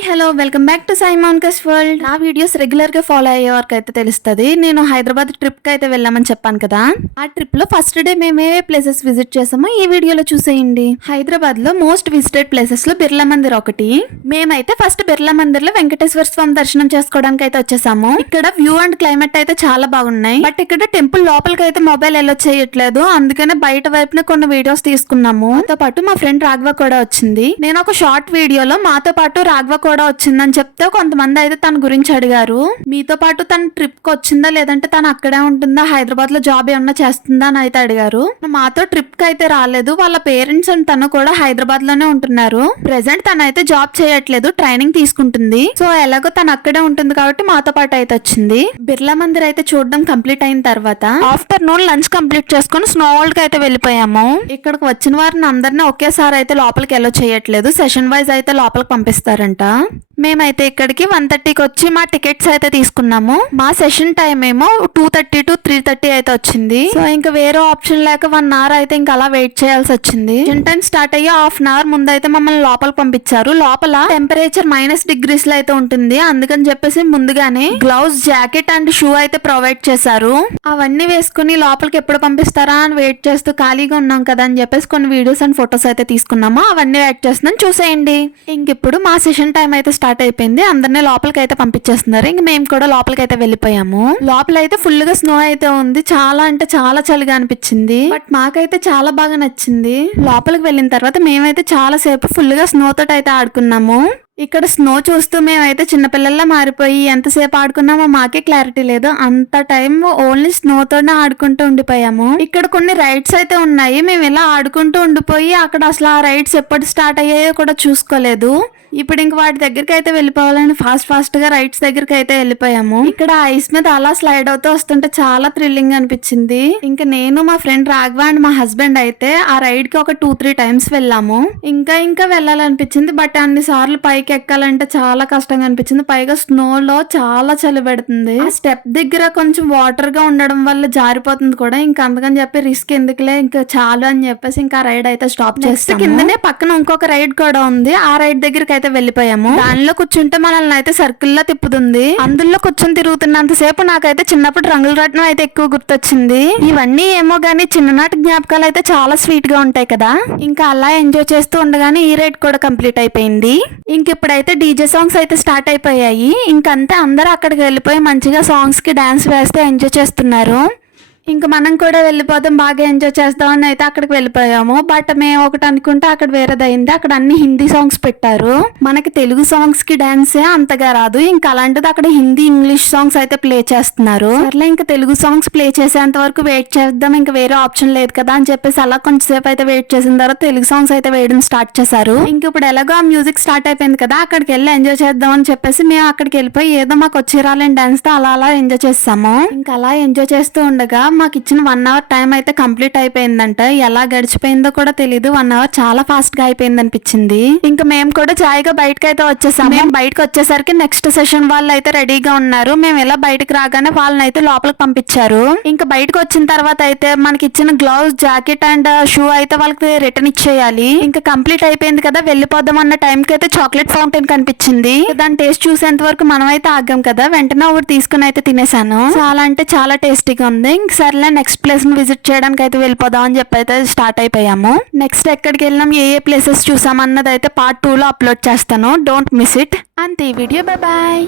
Hi hello welcome back to Saimanx world. నా videos regular గా follow అయ్యే వారికి అయితే తెలుస్తుంది. నేను హైదరాబాద్ ట్రిప్ కి అయితే వెళ్ళామని చెప్పాను కదా. ఆ ట్రిప్ లో ఫస్ట్ డే మేము ఏ ప్లేసెస్ విజిట్ చేసామో ఈ వీడియోలో చూసేయండి. హైదరాబాద్ లో మోస్ట్ విజిటెడ్ ప్లేసెస్ లో బిర్లా మందిర్ ఒకటి. మేమైతే ఫస్ట్ బిర్లా మందిర్ లో వెంకటేశ్వర స్వామి దర్శనం చేసుకోవడానికి అయితే వచ్చేసాము. ఇక్కడ వ్యూ అండ్ క్లైమేట్ అయితే చాలా బాగున్నాయి. బట్ ఇక్కడ టెంపుల్ లోపలికి అయితే మొబైల్ ఎలా చేయట్లేదు, అందుకనే బయట వైపున కొన్ని వీడియోస్ తీసుకున్నాము. మాతో పాటు మా ఫ్రెండ్ రాఘవ కూడా వచ్చింది. నేను ఒక షార్ట్ వీడియోలో మాతో పాటు రాఘవ కూడా వచ్చిందని చెప్తే కొంతమంది అయితే తన గురించి అడిగారు. మీతో పాటు తన ట్రిప్ కి వచ్చిందా లేదంటే తను అక్కడే ఉంటుందా, హైదరాబాద్ లో జాబ్ ఏమన్నా చేస్తుందా అని అయితే అడిగారు. మాతో ట్రిప్ కి అయితే రాలేదు. వాళ్ళ పేరెంట్స్ అండ్ తను కూడా హైదరాబాద్ లోనే ఉంటున్నారు. ప్రెసెంట్ తను అయితే జాబ్ చేయట్లేదు, ట్రైనింగ్ తీసుకుంటుంది. సో ఎలాగో తను అక్కడే ఉంటుంది కాబట్టి మాతో పాటు అయితే వచ్చింది. బిర్లా మందిర్ అయితే చూడడం కంప్లీట్ అయిన తర్వాత ఆఫ్టర్నూన్ లంచ్ కంప్లీట్ చేసుకుని స్నో వరల్డ్ కి అయితే వెళ్ళిపోయాము. ఇక్కడికి వచ్చిన వారిని అందరినీ ఒకేసారి అయితే లోపలికి ఎలా చేయట్లేదు, సెషన్ వైజ్ అయితే లోపలికి పంపిస్తారంట. మేమైతే ఇక్కడికి 1:30కి వచ్చి మా టికెట్స్ అయితే తీసుకున్నాము. మా సెషన్ టైం ఏమో 2:30 to 3:30 అయితే వచ్చింది. సో ఇంకా వేరే ఆప్షన్ లేక 1 hour అయితే ఇంకా అలా వెయిట్ చేయాల్సి వచ్చింది. టైం స్టార్ట్ అయ్యి ½ hour ముందు అయితే మమ్మల్ని లోపలికి పంపించారు. లోపల టెంపరేచర్ -degrees లో అయితే ఉంటుంది. అందుకని చెప్పేసి ముందుగానే గ్లౌజ్, జాకెట్ అండ్ షూ అయితే ప్రొవైడ్ చేశారు. అవన్నీ వేసుకుని లోపలికి ఎప్పుడు పంపిస్తారా అని వెయిట్ చేస్తూ ఖాళీగా ఉన్నాం కదా అని చెప్పేసి కొన్ని వీడియోస్ అండ్ ఫొటోస్ అయితే తీసుకున్నాము. అవన్నీ వెయిట్ చేస్తున్నాం, చూసేయండి. ఇంకిప్పుడు మా సెషన్ టైం అయితే స్టార్ట్ అయిపోయింది. అందరినీ లోపలికి అయితే పంపించేస్తున్నారు. ఇంక మేము కూడా లోపలికి అయితే వెళ్ళిపోయాము. లోపల అయితే ఫుల్ గా స్నో అయితే ఉంది. చాలా అంటే చాలా చలిగా అనిపించింది. బట్ మాకైతే చాలా బాగా నచ్చింది. లోపలికి వెళ్ళిన తర్వాత మేమైతే చాలా సేపు ఫుల్ గా స్నో తోటి అయితే ఆడుకున్నాము. ఇక్కడ స్నో చూస్తూ మేమైతే చిన్నపిల్లల్లా మారిపోయి ఎంతసేపు ఆడుకున్నామో మాకే క్లారిటీ లేదు. అంత టైం ఓన్లీ స్నో తోనే ఆడుకుంటూ ఉండిపోయాము. ఇక్కడ కొన్ని రైడ్స్ అయితే ఉన్నాయి. మేము ఇలా ఆడుకుంటూ ఉండిపోయి అక్కడ అసలు ఆ రైడ్స్ ఎప్పుడు స్టార్ట్ అయ్యాయో కూడా చూసుకోలేదు. ఇప్పుడు ఇంక వాటి దగ్గరికి అయితే వెళ్ళిపోవాలని ఫాస్ట్ గా రైడ్స్ దగ్గరికి అయితే వెళ్ళిపోయాము. ఇక్కడ ఐస్ మీద అలా స్లైడ్ అవుతూ వస్తుంటే చాలా థ్రిల్లింగ్ అనిపించింది. ఇంకా నేను, మా ఫ్రెండ్ రాఘవ అండ్ మా హస్బెండ్ అయితే ఆ రైడ్ కి ఒక 2-3 times వెళ్ళాము. ఇంకా వెళ్ళాలనిపించింది. బట్ అన్ని సార్లు పైకి ఎక్కాలంటే చాలా కష్టంగా అనిపించింది. పైగా స్నో లో చాలా చలి పెడుతుంది. ఆ స్టెప్ దగ్గర కొంచెం వాటర్ గా ఉండడం వల్ల జారిపోతుంది కూడా. ఇంకా అందుకని చెప్పి రిస్క్ ఎందుకులే, ఇంకా చాలు అని చెప్పేసి ఇంకా రైడ్ అయితే స్టాప్ చేస్తాం. కిందనే పక్కన ఇంకొక రైడ్ కూడా ఉంది. ఆ రైడ్ దగ్గరికి అయితే వెళ్ళిపోయాము. దానిలో కూర్చుంటే మనల్ని అయితే సర్కిల్ లో తిప్పుతుంది. అందులో కూర్చొని తిరుగుతున్నంత సేపు నాకైతే చిన్నప్పుడు రంగుల రత్నం అయితే ఎక్కువ గుర్తొచ్చింది. ఇవన్నీ ఏమో గానీ చిన్ననాటి జ్ఞాపకాలు అయితే చాలా స్వీట్ గా ఉంటాయి కదా. ఇంకా అలా ఎంజాయ్ చేస్తూ ఉండగానే ఈ రైడ్ కూడా కంప్లీట్ అయిపోయింది. ఇప్పుడైతే డీజే సాంగ్స్ అయితే స్టార్ట్ అయిపోయాయి. ఇంకంతే అందరూ అక్కడికి వెళ్ళిపోయి మంచిగా సాంగ్స్ కి డాన్స్ వేస్తే ఎంజాయ్ చేస్తున్నారు. ఇంకా మనం కూడా వెళ్ళిపోతాం, బాగా ఎంజాయ్ చేస్తామని అయితే అక్కడికి వెళ్ళిపోయాము. బట్ మేము ఒకటి అనుకుంటే అక్కడ వేరేదైంది. అక్కడ అన్ని హిందీ సాంగ్స్ పెట్టారు. మనకి తెలుగు సాంగ్స్ కి డాన్సే అంతగా రాదు. ఇంకా అలాంటిది అక్కడ హిందీ, ఇంగ్లీష్ సాంగ్స్ అయితే ప్లే చేస్తున్నారు. సర్లే ఇంకా తెలుగు సాంగ్స్ ప్లే చేసేంత వరకు వెయిట్ చేద్దాం, ఇంకా వేరే ఆప్షన్ లేదు కదా అని చెప్పేసి అలా కొంచెంసేపు అయితే వెయిట్ చేసిన తర్వాత తెలుగు సాంగ్స్ అయితే వేయడం స్టార్ట్ చేశారు. ఇంక ఇప్పుడు ఎలాగో ఆ మ్యూజిక్ స్టార్ట్ అయిపోయింది కదా, అక్కడికి వెళ్ళి ఎంజాయ్ చేద్దాం అని చెప్పేసి మేము అక్కడికి వెళ్ళిపోయి ఏదో మాకు వచ్చి రాలేని డాన్స్ తో అలా ఎంజాయ్ చేస్తాము. ఇంకా అలా ఎంజాయ్ చేస్తూ ఉండగా మాకు ఇచ్చిన 1 hour టైం అయితే కంప్లీట్ అయిపోయిందంట. ఎలా గడిచిపోయిందో కూడా తెలియదు. 1 hour చాలా ఫాస్ట్ గా అయిపోయింది అనిపించింది. ఇంకా మేము కూడా జాయిగా బయటకు అయితే వచ్చేసాము. మేము బయటకు వచ్చేసరికి నెక్స్ట్ సెషన్ వాళ్ళు అయితే రెడీగా ఉన్నారు. మేము ఇలా బయటకు రాగానే వాళ్ళని అయితే లోపలికి పంపించారు. ఇంకా బయటకు వచ్చిన తర్వాత అయితే మనకి ఇచ్చిన గ్లౌజ్, జాకెట్ అండ్ షూ అయితే వాళ్ళకి రిటర్న్ ఇచ్చేయాలి. ఇంకా కంప్లీట్ అయిపోయింది కదా, వెళ్ళిపోదాం అన్న టైం కి అయితే చాక్లెట్ ఫౌంటైన్ కనిపించింది. దాని టేస్ట్ చూసేంత వరకు మనం అయితే ఆగాం కదా, వెంటనే ఒకటి తీసుకుని అయితే తినేసాను. చాలా అంటే చాలా టేస్టీగా ఉంది. ఇంక సర్లే నెక్స్ట్ ప్లేస్ ని విజిట్ చేయడానికి అయితే వెళ్ళిపోదాం అని చెప్పి అయితే స్టార్ట్ అయిపోయాము. నెక్స్ట్ ఎక్కడికి వెళ్ళినాం, ఏ ప్లేసెస్ చూసాం అన్నది అయితే part 2 లో అప్లోడ్ చేస్తాను. Don't miss it. అంతే ఈ వీడియో. Bye bye.